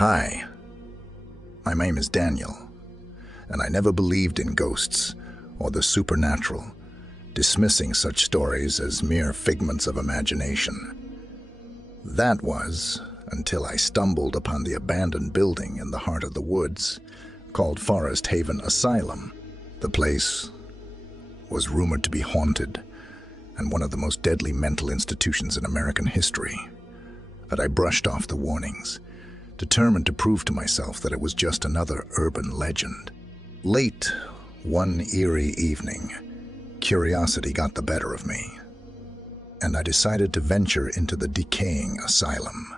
Hi, my name is Daniel, and I never believed in ghosts or the supernatural, dismissing such stories as mere figments of imagination. That was until I stumbled upon the abandoned building in the heart of the woods called Forest Haven Asylum. The place was rumored to be haunted and one of the most deadly mental institutions in American history. But I brushed off the warnings, determined to prove to myself that it was just another urban legend. Late one eerie evening, curiosity got the better of me, and I decided to venture into the decaying asylum.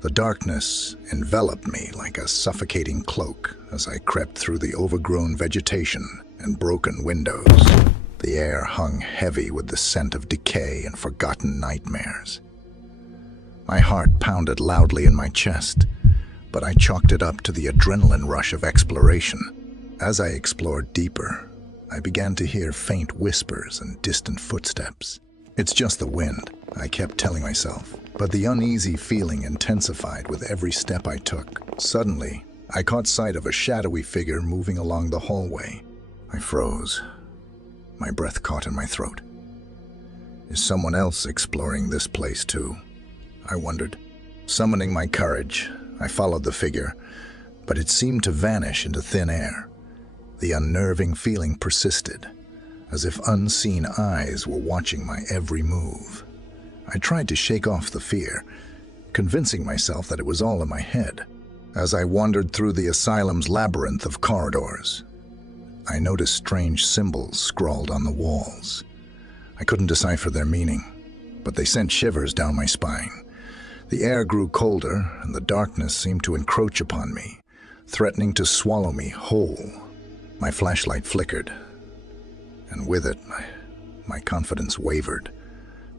The darkness enveloped me like a suffocating cloak as I crept through the overgrown vegetation and broken windows. The air hung heavy with the scent of decay and forgotten nightmares. My heart pounded loudly in my chest, but I chalked it up to the adrenaline rush of exploration. As I explored deeper, I began to hear faint whispers and distant footsteps. "It's just the wind," I kept telling myself, but the uneasy feeling intensified with every step I took. Suddenly, I caught sight of a shadowy figure moving along the hallway. I froze, my breath caught in my throat. Is someone else exploring this place too? I wondered. Summoning my courage, I followed the figure, but it seemed to vanish into thin air. The unnerving feeling persisted, as if unseen eyes were watching my every move. I tried to shake off the fear, convincing myself that it was all in my head. As I wandered through the asylum's labyrinth of corridors, I noticed strange symbols scrawled on the walls. I couldn't decipher their meaning, but they sent shivers down my spine. The air grew colder, and the darkness seemed to encroach upon me, threatening to swallow me whole. My flashlight flickered, and with it, my confidence wavered.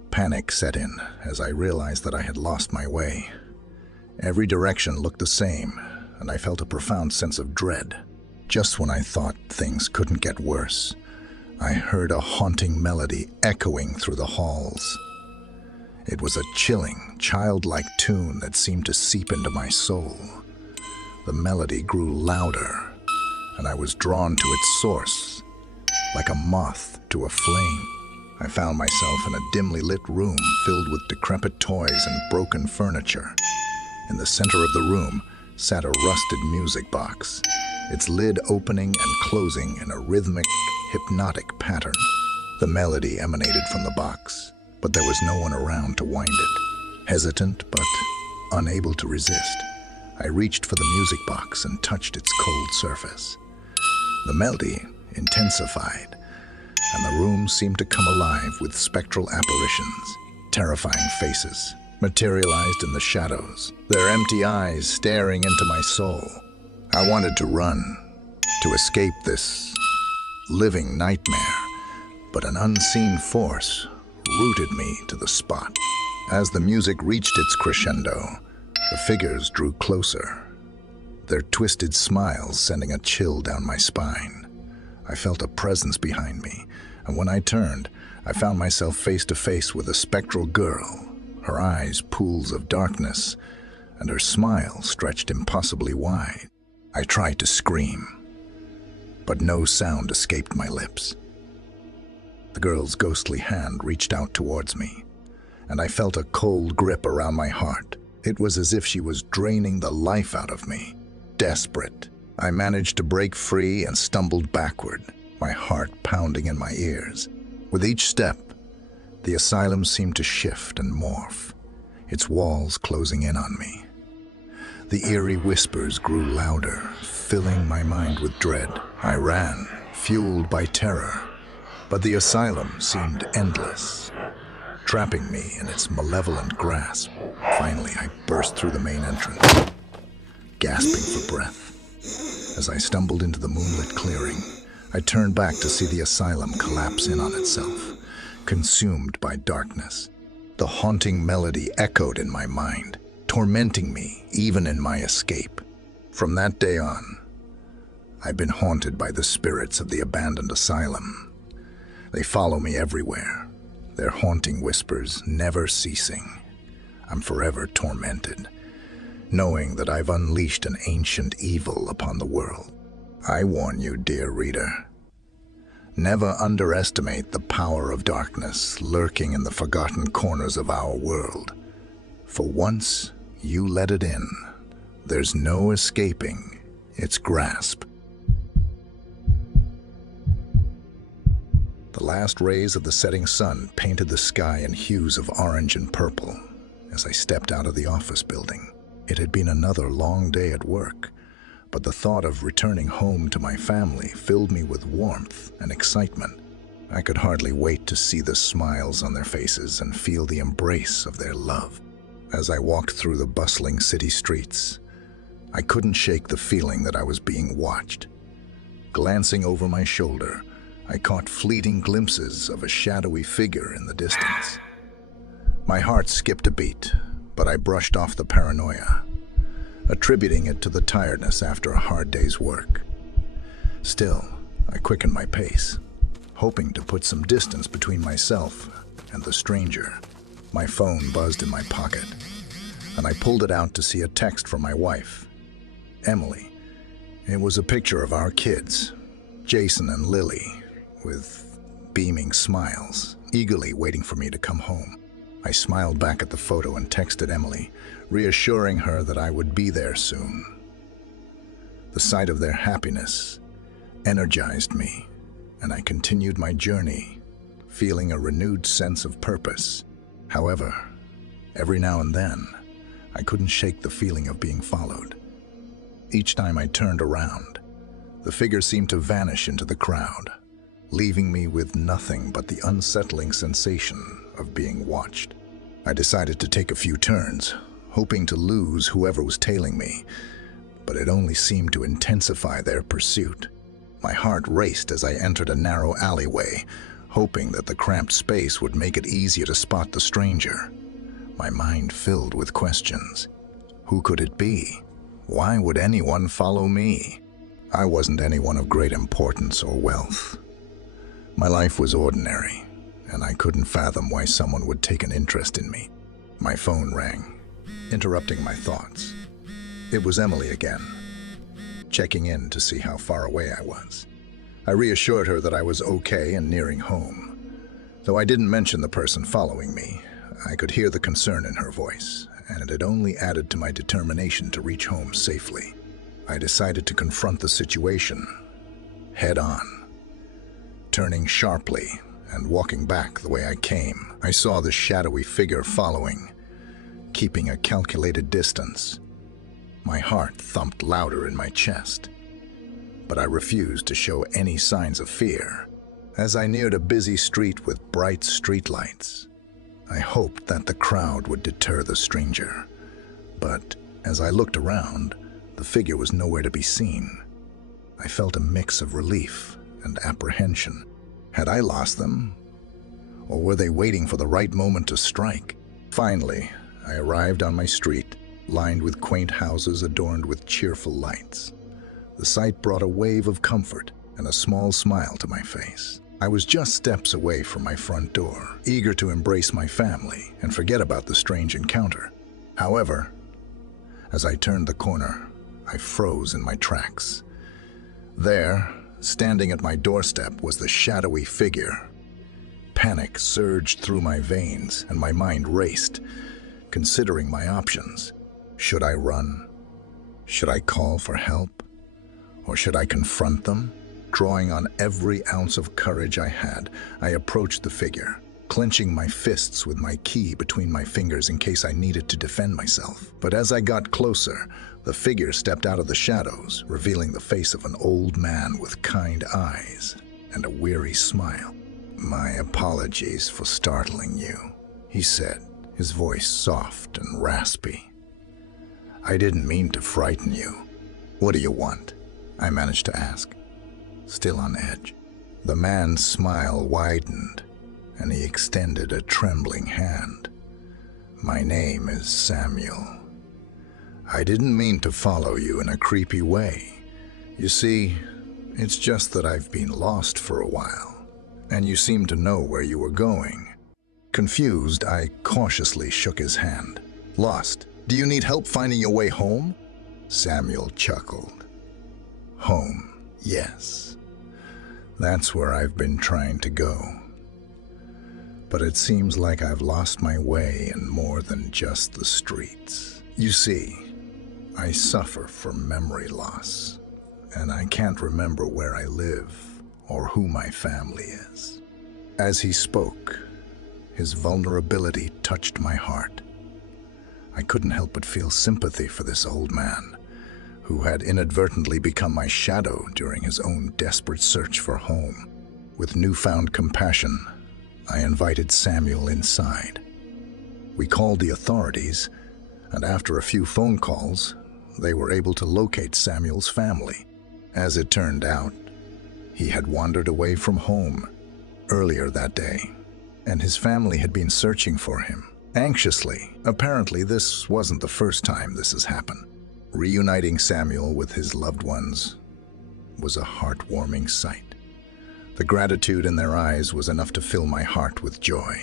Panic set in as I realized that I had lost my way. Every direction looked the same, and I felt a profound sense of dread. Just when I thought things couldn't get worse, I heard a haunting melody echoing through the halls. It was a chilling, childlike tune that seemed to seep into my soul. The melody grew louder, and I was drawn to its source, like a moth to a flame. I found myself in a dimly lit room filled with decrepit toys and broken furniture. In the center of the room sat a rusted music box, its lid opening and closing in a rhythmic, hypnotic pattern. The melody emanated from the box, but there was no one around to wind it. Hesitant but unable to resist, I reached for the music box and touched its cold surface. The melody intensified, and the room seemed to come alive with spectral apparitions. Terrifying faces materialized in the shadows, their empty eyes staring into my soul. I wanted to run, to escape this living nightmare, but an unseen force rooted me to the spot. As the music reached its crescendo, the figures drew closer, their twisted smiles sending a chill down my spine. I felt a presence behind me, and when I turned, I found myself face to face with a spectral girl, her eyes pools of darkness, and her smile stretched impossibly wide. I tried to scream, but no sound escaped my lips. The girl's ghostly hand reached out towards me, and I felt a cold grip around my heart. It was as if she was draining the life out of me. Desperate, I managed to break free and stumbled backward, my heart pounding in my ears. With each step, the asylum seemed to shift and morph, its walls closing in on me. The eerie whispers grew louder, filling my mind with dread. I ran, fueled by terror, but the asylum seemed endless, trapping me in its malevolent grasp. Finally, I burst through the main entrance, gasping for breath. As I stumbled into the moonlit clearing, I turned back to see the asylum collapse in on itself, consumed by darkness. The haunting melody echoed in my mind, tormenting me even in my escape. From that day on, I've been haunted by the spirits of the abandoned asylum. They follow me everywhere, their haunting whispers never ceasing. I'm forever tormented, knowing that I've unleashed an ancient evil upon the world. I warn you, dear reader, never underestimate the power of darkness lurking in the forgotten corners of our world. For once you let it in, there's no escaping its grasp. The last rays of the setting sun painted the sky in hues of orange and purple as I stepped out of the office building. It had been another long day at work, but the thought of returning home to my family filled me with warmth and excitement. I could hardly wait to see the smiles on their faces and feel the embrace of their love. As I walked through the bustling city streets, I couldn't shake the feeling that I was being watched. Glancing over my shoulder, I caught fleeting glimpses of a shadowy figure in the distance. My heart skipped a beat, but I brushed off the paranoia, attributing it to the tiredness after a hard day's work. Still, I quickened my pace, hoping to put some distance between myself and the stranger. My phone buzzed in my pocket, and I pulled it out to see a text from my wife, Emily. It was a picture of our kids, Jason and Lily, with beaming smiles, eagerly waiting for me to come home. I smiled back at the photo and texted Emily, reassuring her that I would be there soon. The sight of their happiness energized me, and I continued my journey, feeling a renewed sense of purpose. However, every now and then, I couldn't shake the feeling of being followed. Each time I turned around, the figure seemed to vanish into the crowd, leaving me with nothing but the unsettling sensation of being watched. I decided to take a few turns, hoping to lose whoever was tailing me, but it only seemed to intensify their pursuit. My heart raced as I entered a narrow alleyway, hoping that the cramped space would make it easier to spot the stranger. My mind filled with questions. Who could it be? Why would anyone follow me? I wasn't anyone of great importance or wealth. My life was ordinary, and I couldn't fathom why someone would take an interest in me. My phone rang, interrupting my thoughts. It was Emily again, checking in to see how far away I was. I reassured her that I was okay and nearing home. Though I didn't mention the person following me, I could hear the concern in her voice, and it only added to my determination to reach home safely. I decided to confront the situation head on. Turning sharply and walking back the way I came, I saw the shadowy figure following, keeping a calculated distance. My heart thumped louder in my chest, but I refused to show any signs of fear. As I neared a busy street with bright streetlights, I hoped that the crowd would deter the stranger. But as I looked around, the figure was nowhere to be seen. I felt a mix of relief and apprehension. Had I lost them? Or were they waiting for the right moment to strike? Finally, I arrived on my street, lined with quaint houses adorned with cheerful lights. The sight brought a wave of comfort and a small smile to my face. I was just steps away from my front door, eager to embrace my family and forget about the strange encounter. However, as I turned the corner, I froze in my tracks. There, standing at my doorstep, was the shadowy figure. Panic surged through my veins and my mind raced, considering my options. Should I run? Should I call for help? Or should I confront them? Drawing on every ounce of courage I had, I approached the figure, clenching my fists with my key between my fingers in case I needed to defend myself. But as I got closer, the figure stepped out of the shadows, revealing the face of an old man with kind eyes and a weary smile. "My apologies for startling you," he said, his voice soft and raspy. "I didn't mean to frighten you. What do you want?" I managed to ask, still on edge. The man's smile widened, and he extended a trembling hand. "My name is Samuel. I didn't mean to follow you in a creepy way. You see, it's just that I've been lost for a while, and you seem to know where you were going." Confused, I cautiously shook his hand. "Lost? Do you need help finding your way home? Samuel chuckled. Home, yes. That's where I've been trying to go. But it seems like I've lost my way in more than just the streets. You see, I suffer from memory loss, and I can't remember where I live or who my family is. As he spoke, his vulnerability touched my heart. I couldn't help but feel sympathy for this old man, who had inadvertently become my shadow during his own desperate search for home. With newfound compassion, I invited Samuel inside. We called the authorities, and after a few phone calls, they were able to locate Samuel's family. As it turned out, he had wandered away from home earlier that day, and his family had been searching for him anxiously. Apparently, this wasn't the first time this has happened. Reuniting Samuel with his loved ones was a heartwarming sight. The gratitude in their eyes was enough to fill my heart with joy.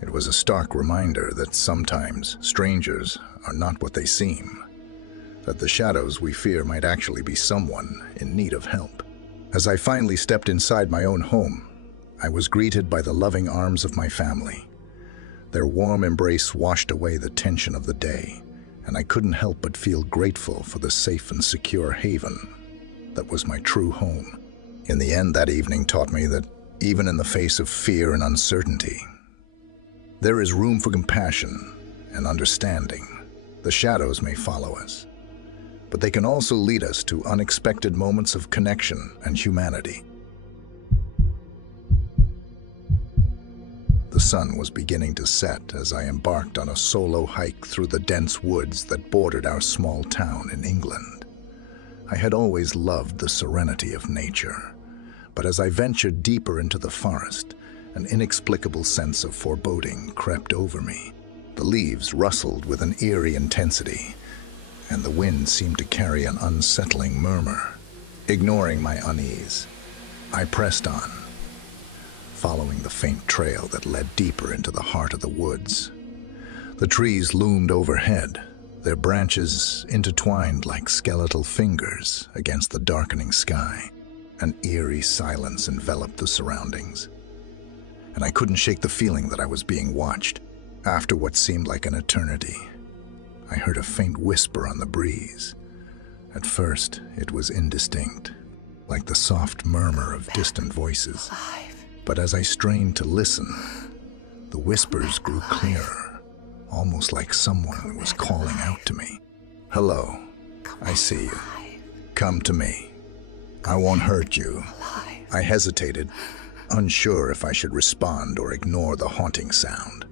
It was a stark reminder that sometimes strangers are not what they seem, that the shadows we fear might actually be someone in need of help. As I finally stepped inside my own home, I was greeted by the loving arms of my family. Their warm embrace washed away the tension of the day, and I couldn't help but feel grateful for the safe and secure haven that was my true home. In the end, that evening taught me that even in the face of fear and uncertainty, there is room for compassion and understanding. The shadows may follow us, but they can also lead us to unexpected moments of connection and humanity. The sun was beginning to set as I embarked on a solo hike through the dense woods that bordered our small town in England. I had always loved the serenity of nature, but as I ventured deeper into the forest, an inexplicable sense of foreboding crept over me. The leaves rustled with an eerie intensity, and the wind seemed to carry an unsettling murmur. Ignoring my unease, I pressed on, following the faint trail that led deeper into the heart of the woods. The trees loomed overhead, their branches intertwined like skeletal fingers against the darkening sky. An eerie silence enveloped the surroundings, and I couldn't shake the feeling that I was being watched. After what seemed like an eternity, I heard a faint whisper on the breeze. At first, it was indistinct, like the soft murmur of distant voices. But as I strained to listen, the whispers grew clearer, almost like someone was calling out to me. Hello, I see you. Come to me. I won't hurt you. I hesitated, unsure if I should respond or ignore the haunting sound.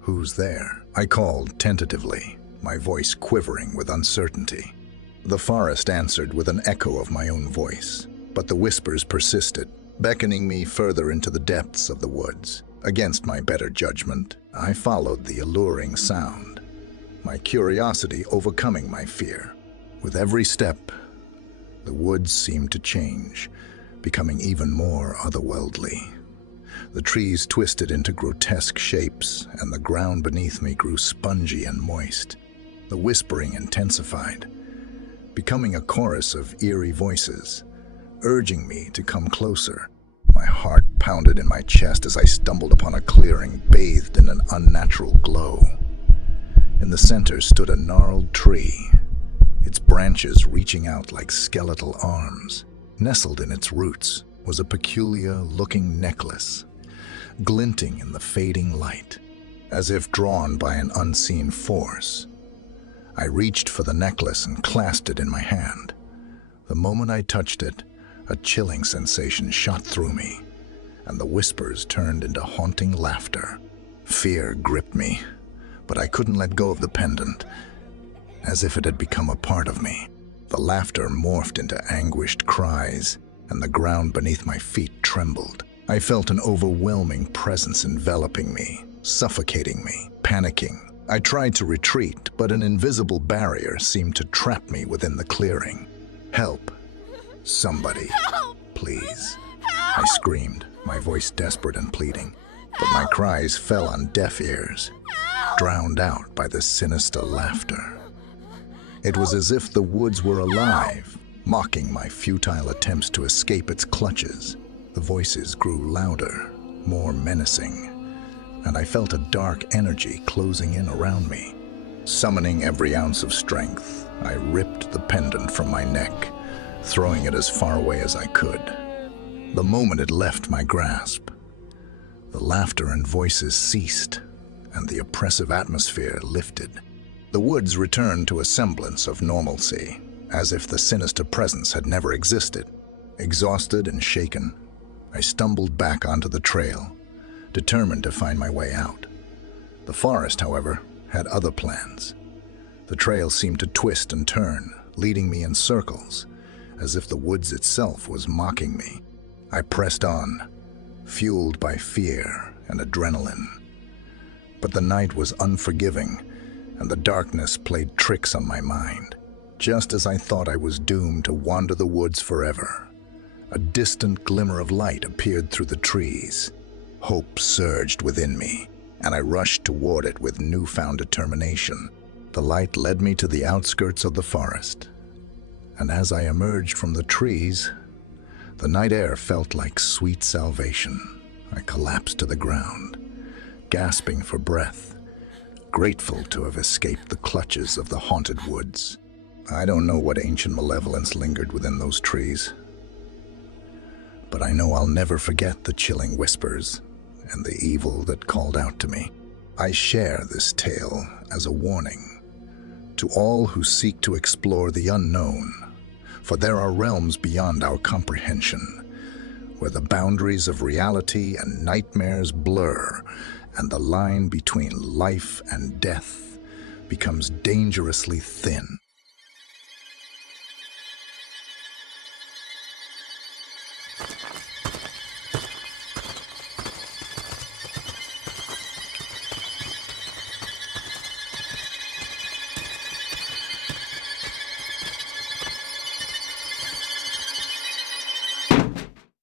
Who's there? I called tentatively, my voice quivering with uncertainty. The forest answered with an echo of my own voice, but the whispers persisted, beckoning me further into the depths of the woods. Against my better judgment, I followed the alluring sound, my curiosity overcoming my fear. With every step, the woods seemed to change, becoming even more otherworldly. The trees twisted into grotesque shapes, and the ground beneath me grew spongy and moist. The whispering intensified, becoming a chorus of eerie voices, urging me to come closer. My heart pounded in my chest as I stumbled upon a clearing bathed in an unnatural glow. In the center stood a gnarled tree, its branches reaching out like skeletal arms. Nestled in its roots was a peculiar-looking necklace, glinting in the fading light, as if drawn by an unseen force. I reached for the necklace and clasped it in my hand. The moment I touched it, a chilling sensation shot through me, and the whispers turned into haunting laughter. Fear gripped me, but I couldn't let go of the pendant, as if it had become a part of me. The laughter morphed into anguished cries, and the ground beneath my feet trembled. I felt an overwhelming presence enveloping me, suffocating me. Panicking, I tried to retreat, but an invisible barrier seemed to trap me within the clearing. Help! Somebody, please. I screamed, my voice desperate and pleading, but my cries fell on deaf ears. drowned out by the sinister laughter. It was as if the woods were alive, mocking my futile attempts to escape its clutches. The voices grew louder, more menacing, and I felt a dark energy closing in around me. Summoning every ounce of strength, I ripped the pendant from my neck, throwing it as far away as I could. The moment it left my grasp, the laughter and voices ceased, and the oppressive atmosphere lifted. The woods returned to a semblance of normalcy, as if the sinister presence had never existed. Exhausted and shaken, I stumbled back onto the trail, determined to find my way out. The forest, however, had other plans. The trail seemed to twist and turn, leading me in circles, as if the woods itself was mocking me. I pressed on, fueled by fear and adrenaline. But the night was unforgiving, and the darkness played tricks on my mind. Just as I thought I was doomed to wander the woods forever, a distant glimmer of light appeared through the trees. Hope surged within me, and I rushed toward it with newfound determination. The light led me to the outskirts of the forest, and as I emerged from the trees, the night air felt like sweet salvation. I collapsed to the ground, gasping for breath, grateful to have escaped the clutches of the haunted woods. I don't know what ancient malevolence lingered within those trees, but I know I'll never forget the chilling whispers and the evil that called out to me. I share this tale as a warning to all who seek to explore the unknown, for there are realms beyond our comprehension, where the boundaries of reality and nightmares blur, and the line between life and death becomes dangerously thin.